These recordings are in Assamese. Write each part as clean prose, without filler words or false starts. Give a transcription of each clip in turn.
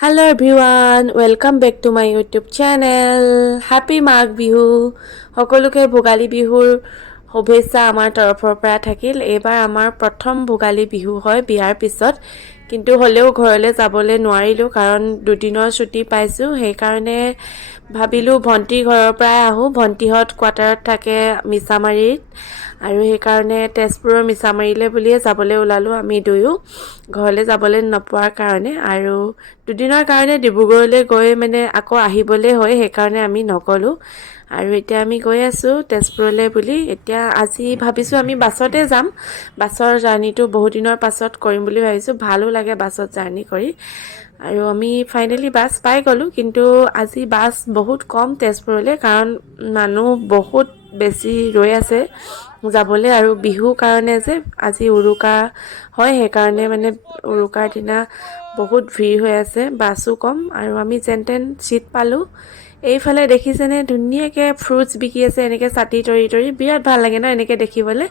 Hello everyone, welcome back to my YouTube channel. Happy Magh Bihu. সকলোকে ভোগালী বিহুৰ শুভেচ্ছা আমাৰ তৰফৰ পৰা থাকিল। এবাৰ আমাৰ প্ৰথম ভোগালী বিহু হয় বিয়াৰ পিছত, কিন্তু হলেও ঘৰলৈ যাবলৈ নোৱাৰিলোঁ কাৰণ দুদিনৰ ছুটি পাইছোঁ। সেইকাৰণে ভাবিলোঁ ভণ্টি ঘৰৰ পৰাই আহোঁ। ভণ্টিহঁত কোৱাৰ্টাৰত থাকে মিছামাৰীত, আৰু সেইকাৰণে তেজপুৰৰ মিছামাৰীলৈ বুলিয়ে যাবলৈ ওলালোঁ আমি দুয়ো, ঘৰলৈ যাবলৈ নোপোৱাৰ কাৰণে। আৰু দুদিনৰ কাৰণে ডিব্ৰুগড়লৈ গৈ আকৌ আহিবলৈ হয়, সেইকাৰণে আমি নগলোঁ। আৰু এতিয়া আমি গৈ আছোঁ তেজপুৰলৈ বুলি। এতিয়া আজি ভাবিছোঁ আমি বাছতে যাম। বাছৰ জাৰ্ণিটো বহুত দিনৰ পাছত কৰিম বুলি ভাবিছোঁ, ভালো লাগে বাছত জাৰ্ণি কৰি। আৰু আমি ফাইনেলি বাছ পাই গ'লোঁ, কিন্তু আজি বাছ বহুত কম তেজপুৰলৈ, কাৰণ মানুহ বহুত বেছি ৰৈ আছে যাবলৈ। আৰু বিহুৰ কাৰণে যে আজি উৰুকা হয়, সেইকাৰণে উৰুকাৰ দিনা বহুত ভিৰ হৈ আছে, বাছো কম। আৰু আমি যেন তেন চিট পালোঁ। এইফালে দেখিছেনে ধুনীয়াকৈ ফ্ৰুটছ বিকি আছে, এনেকৈ ছাতি তৰি তৰি, বিৰাট ভাল লাগে ন এনেকৈ দেখিবলৈ।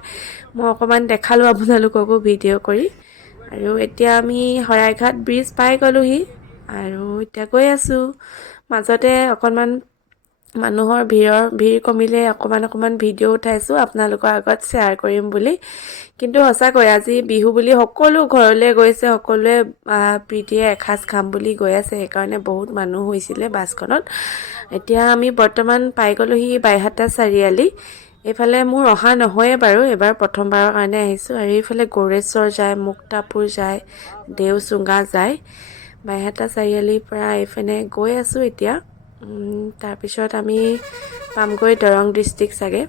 মই অকণমান দেখালোঁ আপোনালোককো ভিডিঅ' কৰি। আৰু এতিয়া আমি শৰাইঘাট ব্ৰিজ পাই গ'লোহি, আৰু এতিয়া গৈ আছোঁ। মাজতে অকণমান মানুহৰ ভিৰ কমিলে অকণমান ভিডিঅ' উঠাইছোঁ আপোনালোকৰ আগত শ্বেয়াৰ কৰিম বুলি। কিন্তু সঁচাকৈ আজি বিহু বুলি সকলো ঘৰলৈ গৈছে, সকলোৱে প্ৰীতিয়ে এসাঁজ খাম বুলি গৈ আছে, সেইকাৰণে বহুত মানুহ হৈছিলে বাছখনত। এতিয়া আমি বৰ্তমান পাই গ'লোহি বাইহাটা চাৰিআলি। এইফালে মোৰ অহা নহয়ে বাৰু, এবাৰ প্ৰথমবাৰৰ কাৰণে আহিছোঁ। আৰু এইফালে গৌৰেশ্বৰ যায়, মুক্তাপুৰ যায়, দেওচুঙা যায়। বাইহাটা চাৰিআলিৰ পৰা এইফালে গৈ আছোঁ এতিয়া। তাৰপিছত আমি পামগৈ দৰং ডিষ্ট্ৰিক্ট চাগে।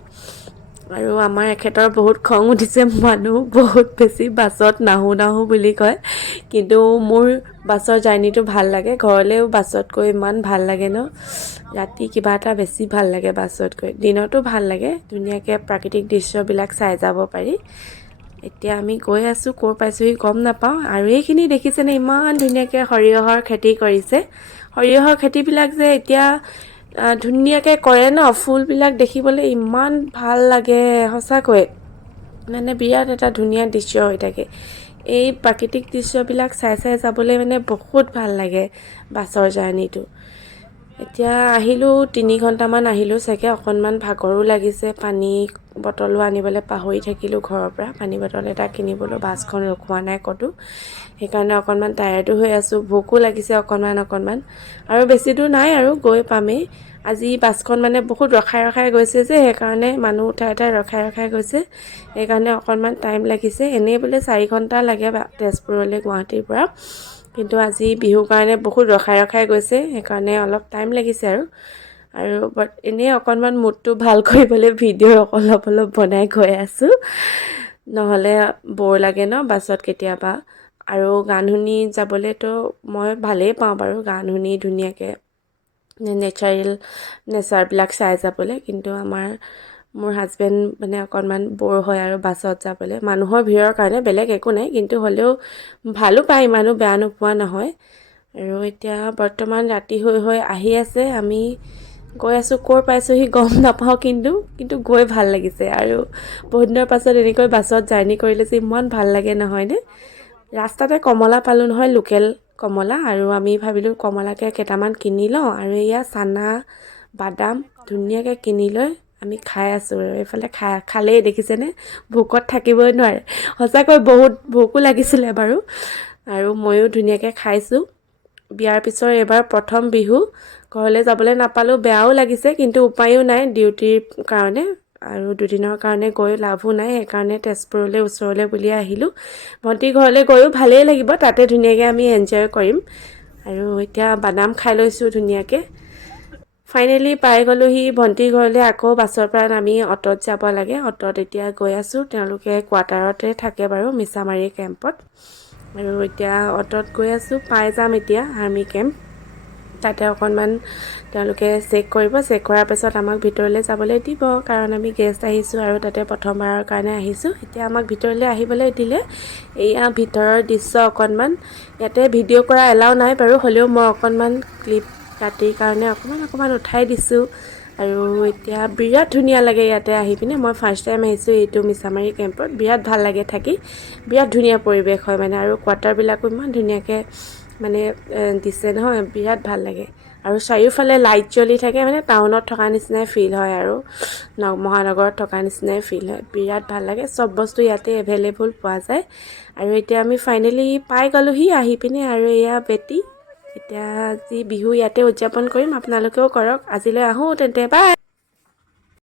আৰু আমাৰ এখেতৰ বহুত খং উঠিছে, মানুহ বহুত বেছি, বাছত নাহোঁ বুলি কয়। কিন্তু মোৰ বাছৰ জাৰ্ণিটো ভাল লাগে, ঘৰলৈও বাছত গৈ ইমান ভাল লাগে ন। ৰাতি কিবা এটা বেছি ভাল লাগে বাছত গৈ, দিনতো ভাল লাগে, ধুনীয়াকৈ প্ৰাকৃতিক দৃশ্যবিলাক চাই যাব পাৰি। এতিয়া আমি গৈ আছোঁ, ক'ৰ পাইছোঁহি গম নাপাওঁ। আৰু এইখিনি দেখিছেনে ইমান ধুনীয়াকৈ সৰিয়হৰ খেতি কৰিছে। সৰিয়হৰ খেতিবিলাক যে এতিয়া ধুনীয়াকৈ কৰে ন, ফুলবিলাক দেখিবলৈ ইমান ভাল লাগে সঁচাকৈ, বিৰাট এটা ধুনীয়া দৃশ্য হৈ থাকে। এই প্ৰাকৃতিক দৃশ্যবিলাক চাই যাবলৈ বহুত ভাল লাগে বাছৰ জাৰ্ণিটো। এতিয়া আহিলোঁ, 3 ঘণ্টামান আহিলোঁ চাগে, অকণমান ভাগৰো লাগিছে। পানী বটলো আনিবলৈ পাহৰি থাকিলোঁ ঘৰৰ পৰা, পানী বটল এটা কিনিবলৈ বাছখন ৰখোৱা নাই ক'তো, সেইকাৰণে অকণমান টায়াৰ্ডো হৈ আছোঁ, ভোকো লাগিছে অকণমান। আৰু বেছি দূৰ নাই আৰু গৈ পামেই। আজি বাছখন বহুত ৰখাই গৈছে যে, সেইকাৰণে মানুহ উঠাই ৰখাই গৈছে, সেইকাৰণে অকণমান টাইম লাগিছে। এনেই বোলে 4 ঘণ্টা লাগে তেজপুৰলৈ গুৱাহাটীৰ পৰা, কিন্তু আজি বিহুৰ কাৰণে বহুত ৰখাই গৈছে, সেইকাৰণে অলপ টাইম লাগিছে আৰু এনেই অকণমান মুডটো ভাল কৰিবলৈ ভিডিঅ' অলপ বনাই গৈ আছোঁ, নহ'লে বৰ লাগে ন বাছত কেতিয়াবা। আৰু গান শুনি যাবলৈতো মই ভালেই পাওঁ বাৰু, গান শুনি ধুনীয়াকৈ নেচাৰবিলাক চাই যাবলৈ। কিন্তু মোৰ হাজবেণ্ড অকণমান বৰ হয় আৰু বাছত যাবলৈ, মানুহৰ ভিৰৰ কাৰণে, বেলেগ একো নাই, কিন্তু হ'লেও ভালো পায়, ইমানো বেয়া নোপোৱা নহয়। আৰু এতিয়া বৰ্তমান ৰাতি হৈ আহি আছে, আমি গৈ আছোঁ, ক'ৰ পাইছোঁহি গম নাপাওঁ, কিন্তু গৈ ভাল লাগিছে। আৰু বহুত দিনৰ পাছত এনেকৈ বাছত জাৰ্ণি কৰিলে যে ইমান ভাল লাগে নহয়নে। ৰাস্তাতে কমলা পালোঁ নহয়, লোকেল কমলা, আৰু আমি ভাবিলোঁ কমলাকে কেইটামান কিনি লওঁ, আৰু এয়া চানা বাদাম ধুনীয়াকৈ কিনি লৈ আমি খাই আছোঁ। আৰু এইফালে খালেই দেখিছেনে, ভোকত থাকিবই নোৱাৰে, সঁচাকৈ বহুত ভোকো লাগিছিলে বাৰু। আৰু ময়ো ধুনীয়াকৈ খাইছোঁ। বিয়াৰ পিছৰ এইবাৰ প্ৰথম বিহু, ঘৰলৈ যাবলৈ নাপালোঁ, বেয়াও লাগিছে, কিন্তু উপায়ো নাই ডিউটিৰ কাৰণে, আৰু দুদিনৰ কাৰণে গৈ লাভো নাই, সেইকাৰণে তেজপুৰলৈ ওচৰলৈ বুলিয়ে আহিলোঁ। ভণ্টিৰ ঘৰলৈ গৈও ভালেই লাগিব, তাতে ধুনীয়াকৈ আমি এনজয় কৰিম। আৰু এতিয়া বাদাম খাই লৈছোঁ ধুনীয়াকৈ। ফাইনেলি পাই গ'লোহি ভণ্টিৰ ঘৰলৈ। আকৌ বাছৰ পৰা নামি অ'টত যাব লাগে, অ'টত এতিয়া গৈ আছোঁ। তেওঁলোকে কোৱাৰ্টাৰতে থাকে বাৰু, মিছামাৰী কেম্পত। আৰু এতিয়া অ'টত গৈ আছোঁ, পাই যাম এতিয়া আৰ্মি কেম্প। তাতে অকণমান তেওঁলোকে চেক কৰিব, চেক কৰাৰ পাছত আমাক ভিতৰলৈ যাবলৈ দিব, কাৰণ আমি গেষ্ট আহিছোঁ আৰু তাতে প্ৰথমবাৰৰ কাৰণে আহিছোঁ। এতিয়া আমাক ভিতৰলৈ আহিবলৈ দিলে। এয়া ভিতৰৰ দৃশ্য অকণমান, ইয়াতে ভিডিঅ' কৰা এলাও নাই বাৰু, হ'লেও মই অকণমান ক্লিপ ৰাতিৰ কাৰণে অকণমান উঠাই দিছোঁ। আৰু এতিয়া বিৰাট ধুনীয়া লাগে ইয়াতে আহি পিনে। মই ফাৰ্ষ্ট টাইম আহিছোঁ এইটো মিছামাৰী কেম্পত, বিৰাট ভাল লাগে থাকি, বিৰাট ধুনীয়া পৰিৱেশ হয় আৰু কোৱাৰ্টাৰবিলাকো ইমান ধুনীয়াকৈ মানে দিছে নহয়, বিৰাট ভাল লাগে। আৰু চাৰিওফালে লাইট জ্বলি থাকে, মানে টাউনত থকা নিচিনাই ফিল হয় আৰু মহানগৰত থকা নিচিনাই ফিল হয়, বিৰাট ভাল লাগে। চব বস্তু ইয়াতে এভেইলেবল পোৱা যায়। আৰু এতিয়া আমি ফাইনেলি পাই গ'লোহি আহি পিনে, আৰু এয়া বেটী। এতিয়া আজি বিহু ইয়াতে উদযাপন কৰিম, আপোনালোকেও কৰক। আজিলৈ আহোঁ তেন্তে, বাই।